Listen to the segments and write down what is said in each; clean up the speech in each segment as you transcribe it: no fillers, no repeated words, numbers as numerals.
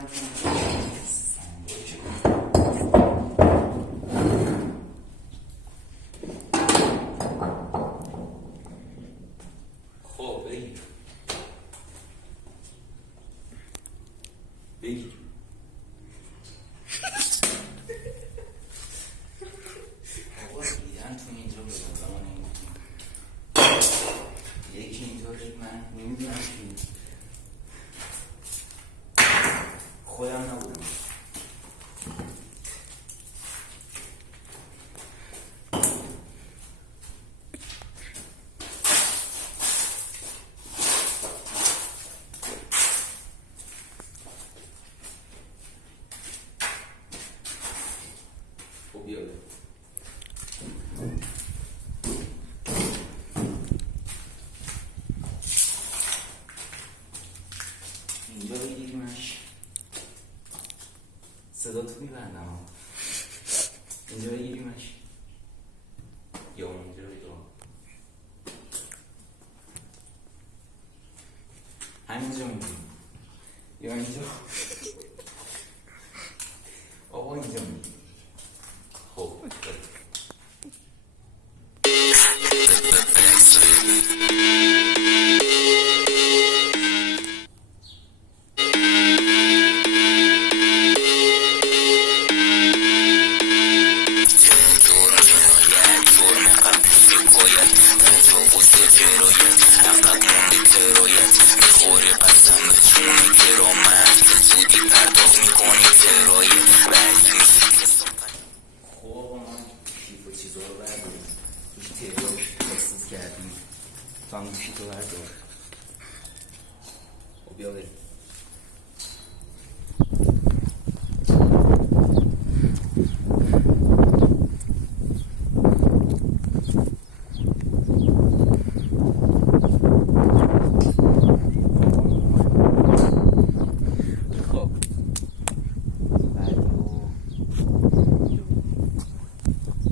میزنم خب بگیر آقا دیدن تو اینجا به زمان یکی اینطور من نمیدونم که خودم نبودم خب بیاده اینجا بگیریمش صدا تو میبندم اینجا بگیریمش یا اونجا همینجا میگیریم یا اینجا آقا اینجا میگیریم خب تو هم گوشی تو بردار خب بیا بریم خب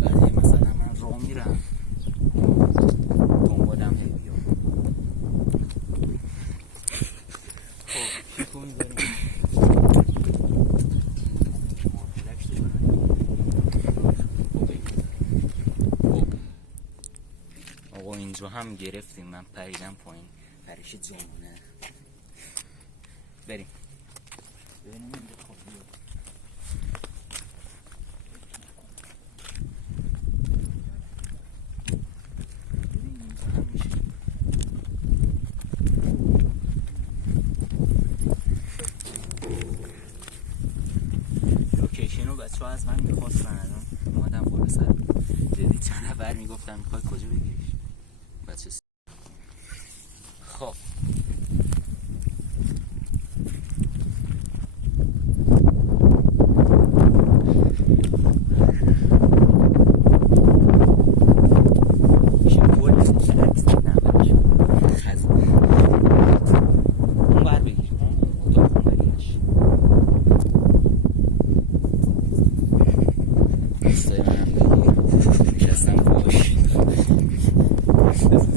بعد مثلا من راه میرم اینجا هم گرفتیم من پریدم پایین پریش جمعونه بریم ببینیم اینجا خوابیه اینجا هم میشه لوکیشن رو بچه ها از من میخواستن الان اومدم بالا سر جدی چند نفر میگفتم میخوای کجا بگیریش بچه خب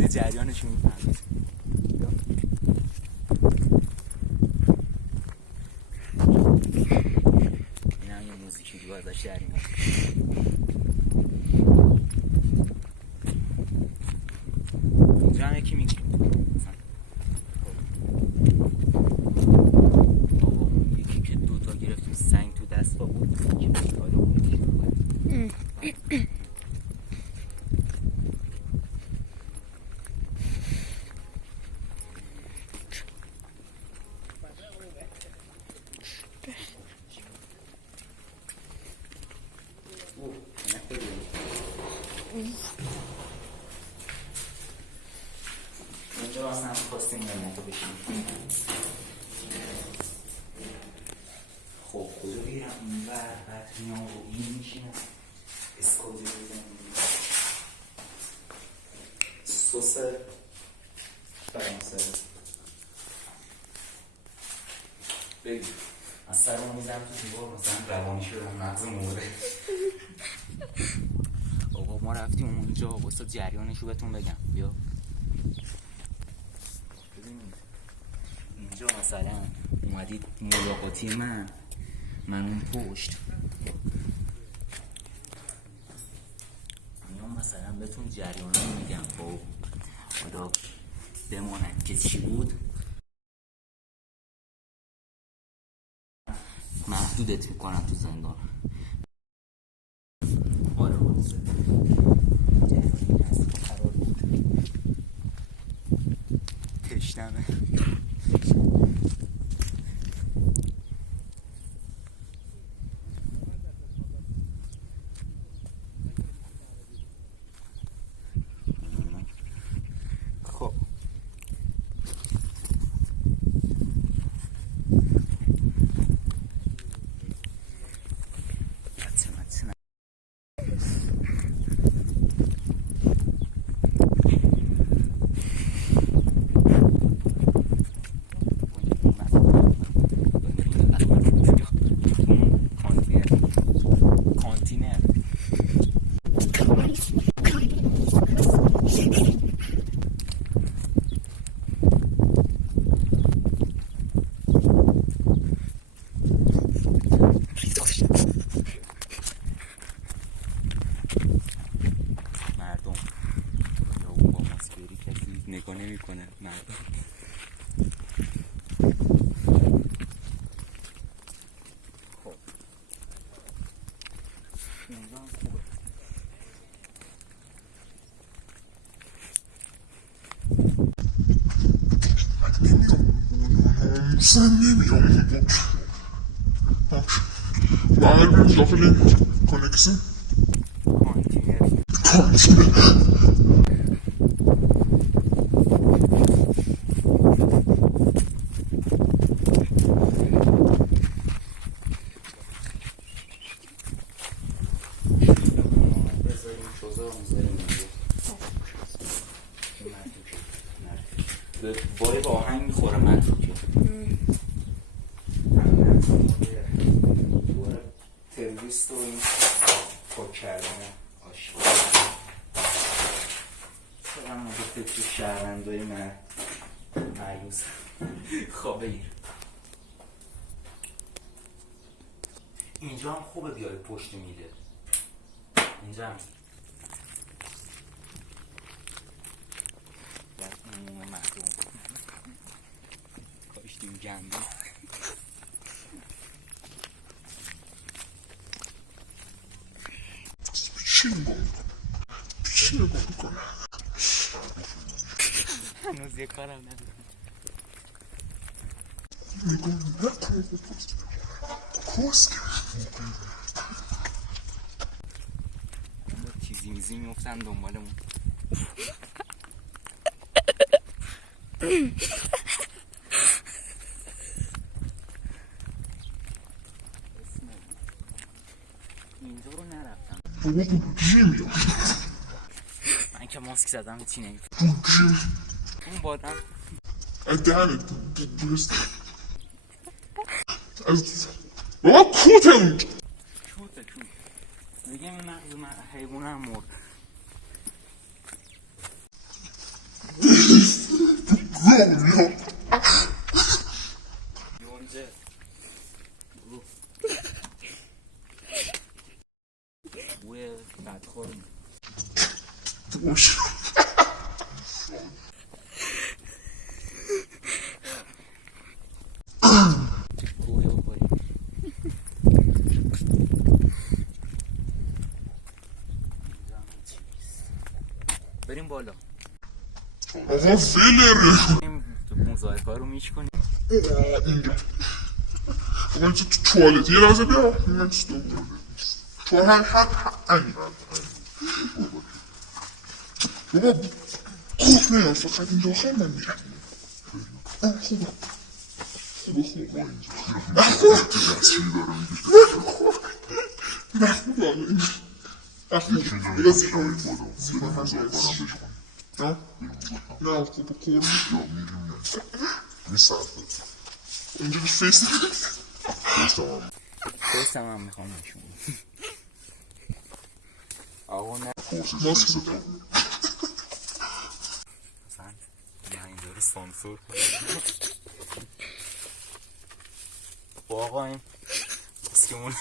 جریانش میفهمید این هم یه موزیکی رو ازش دریم اینجا هم یکی میگیم آقا اون یکی که دوتا گرفتیم سنگ تو دستا بود که مثال اون یکی رو بود اینجا اصلا خواستیم نمتو بشیم خب کجا بیرم این بعد میام رو این میشینم اسکاجه بزنیم سس فرانسه بگیر از سرمون میزنم تو دیوار مثلا روانی شدم مغز مورد آقا ما رفتیم اونجا واسه جریانشو بهتون بگم بیا ببینید اینجا مثلا اومدید ملاقاتی من اون پشت میام مثلا بهتون جریانه میگم خب خدا بماند که چی بود محدودت میکنم تو زندان. آره روزه جریانی هست قرار بود تشنمه خب مردم یا اون با ماسکری کسی نگاه نمی کنه مردم. خب اینجا خوبه sen nemiyorum bak var bir zaferin koneksin باره با آهنگ میخوره متروکه باره تروریست و این پاک کردن آشقا چرا هم گفته تو شهروندهای من معیوز خواه بگیر اینجا هم خوبه بیاره پشت میله اینجا هم در عموم مردم کاشتیم گنده چی نگاه میکنه هنوز یه کارم ندارم نگاه نکنه کسکه چیزی میزی میفتن دنبالمون اینجا رو نرفتم بابا جیمی من که ماسک زدم چی نمیفهم جیمی اون بادم دهنت برست از بابا کوته اونجا کوته دیگه مغز حیوان هم مرد یونجه بوی بدخور باشه بوی بخوری بریم بالا آقا ولره این مزایفه رو میشکنیم اینجا آقا اینجا تو توالت یه لحظه بیا من چیز دوباره تو همین بابا کوه میام فقط این داخل من میرم خوبه خوبه نه خوبه نه خوبه بگه زیبا نه خوبه کور اینجا فیس فیسم هم میخوام نشون آقا نه ماسک بکن من اینجا رو سانسور کنم با آقا این بسکمون.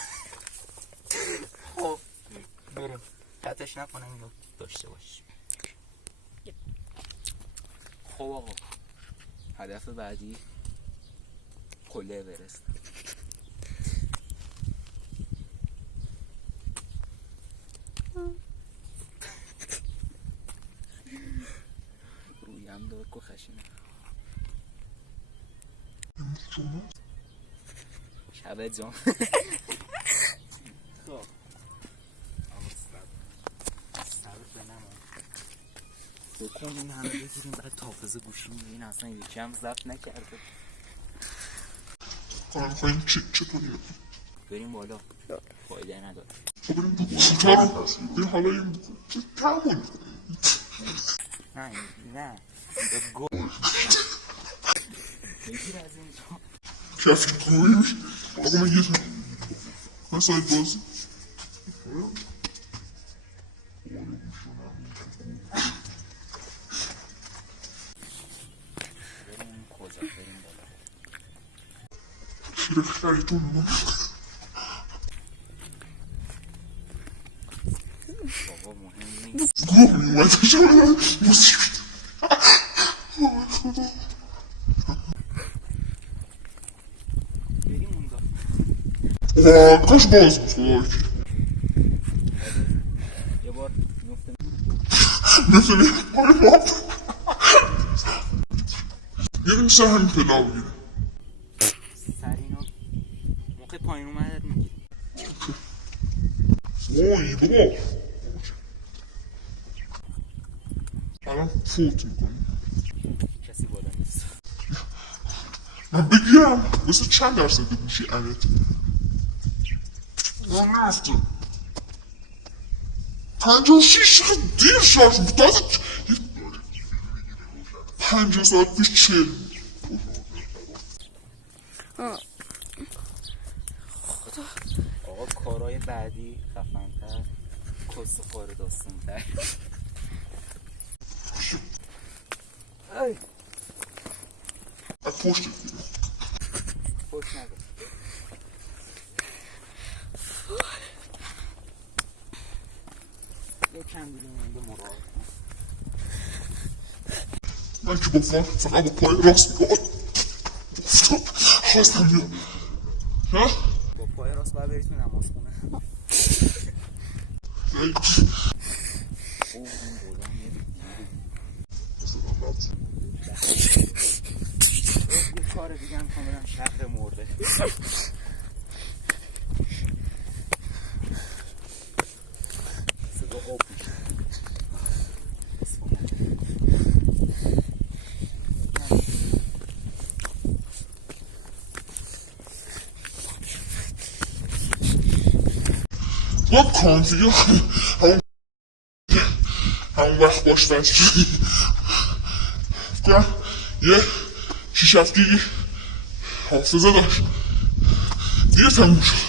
خب بریم قطعش نکنم اینو داشته باش. خب آقا هدف بعدی کله برست. رویم داد که خشنه شبه جان. خب صبر بنمون بکن این همه بگیریم بعد تافزه گوشی میگه اصلا یکی هم ضبط نکرده. کنم خواهیم چه کنیم؟ بریم بالا فایده نداره. بریم زودتر رو این حالا این تموم نه گو بگیر از اینجا کفت کنیم آقا من یه من سایت بازی بریم کجا بریم بالا شیر خریتون من بابا مهم نیست. گوه میومد شما موسیقی بریم اونجا. کاش باز بود یه بار میفتم میتونی یه سر همین پلا بگیره سر اینو موقع پایین اومدت میگیری. وای بابا الان فوت میکنی کسی بالا نیست. من بگیرم مثل چند درصد گوشی علیت من نرفته 56 دیر شارژ بود تازه 50 ساعت پیش 40 آقا کارهای بعدی خفن‌تر کس خواره داستان‌تر. از پشت بگیرم خوش نگو یکم دیگه مونده مراقب من که با فقط با پای راست میگم افتاد خواستم بیام ها؟ با پای راست باید بری تو نماز خونه. ای او این بودم یه کار دیگه هم کنم شهر مرده. صدا آب میشه. با کانفیگه همون وقت باش وزی کنم یه 6-7 گیگی حافظه داشت دیگه تموم شد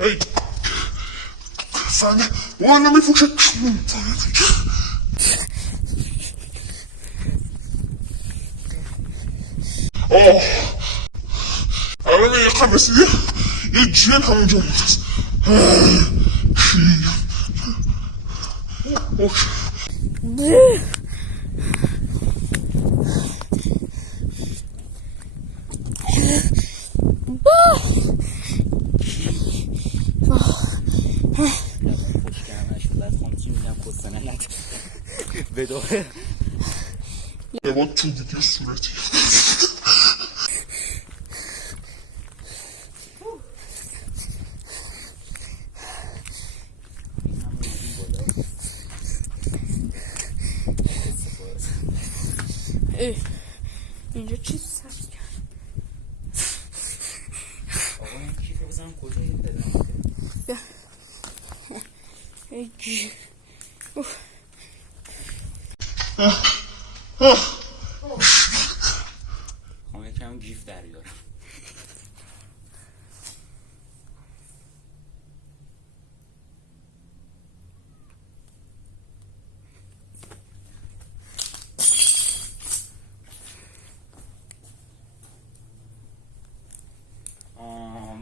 ای فنه با من نمیفوشه آه الان یه قبسیه یه جن همونجا بود بداره یه با تو دیگه صورتی اینجا چی سرش کرد؟ آقا این کیف بزنم کجا یه پدرم بیا ای جی خواهم یکم گیف در بیارم.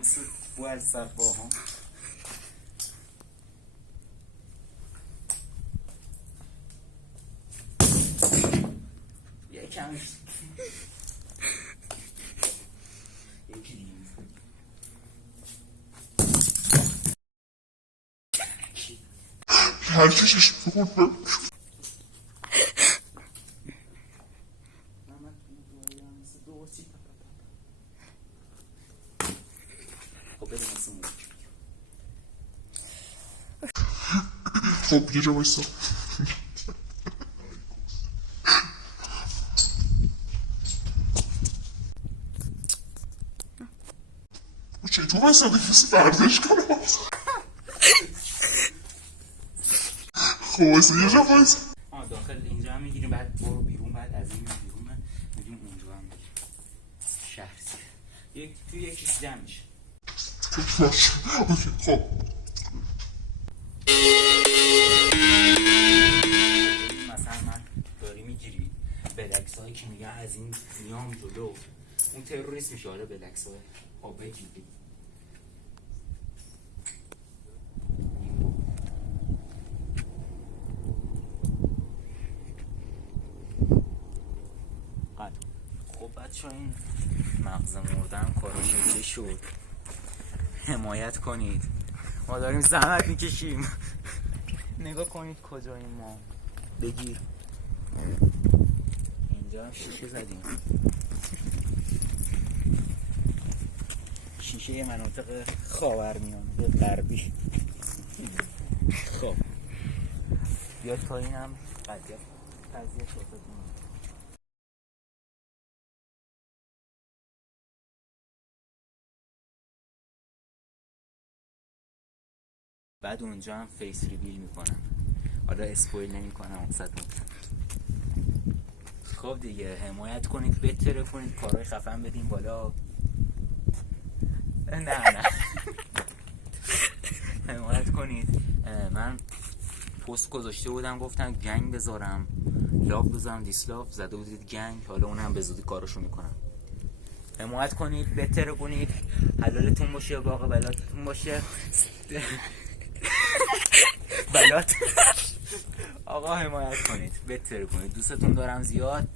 مثل بو از صفا ها. یکم یکی دیگه هر کی چشم بخورد به خب بده مثل موزیک خب یه جا بایستا. چطور بایستا دیگه کسی بردش کنه؟ خب بایستا یه جا بایستا. داخل اینجا هم میگیریم بعد برو بیرون بعد از این بیرون میگیم اونجا هم میگیریم شهر توی یکیش جمع میشه. باشه اوکی خب مثلا من داری میگیری بلکس هایی که میگه از این میام جلو اون تروریست میشه. آره بلکس های خب بگیری خب بچه این مغز مردن کاراش که شد حمایت کنید ما داریم زحمت میکشیم. نگاه کنید کجاییم ما. بگیر اینجا هم شیشه زدیم. شیشه مناطق خاورمیانه غربی. خب بیا تا این هم قضیه شده. بعد اونجا هم فیس ریویل میکنم. حالا اسپویل نمیکنم 100%. خب دیگه حمایت کنید بهتره کنید کارهای خفن بدیم بالا. نه حمایت کنید. من پست گذاشته بودم گفتم گنگ بذارم لاف بذارم دیسلاف زده بودید گنگ. حالا اونم به زودی کارشو میکنم. حمایت کنید بهتره کنید حلالتون باشه باقی بلاتتون باشه. بلات آقا حمایت کنید بهتر کنید. دوستتون دارم زیاد.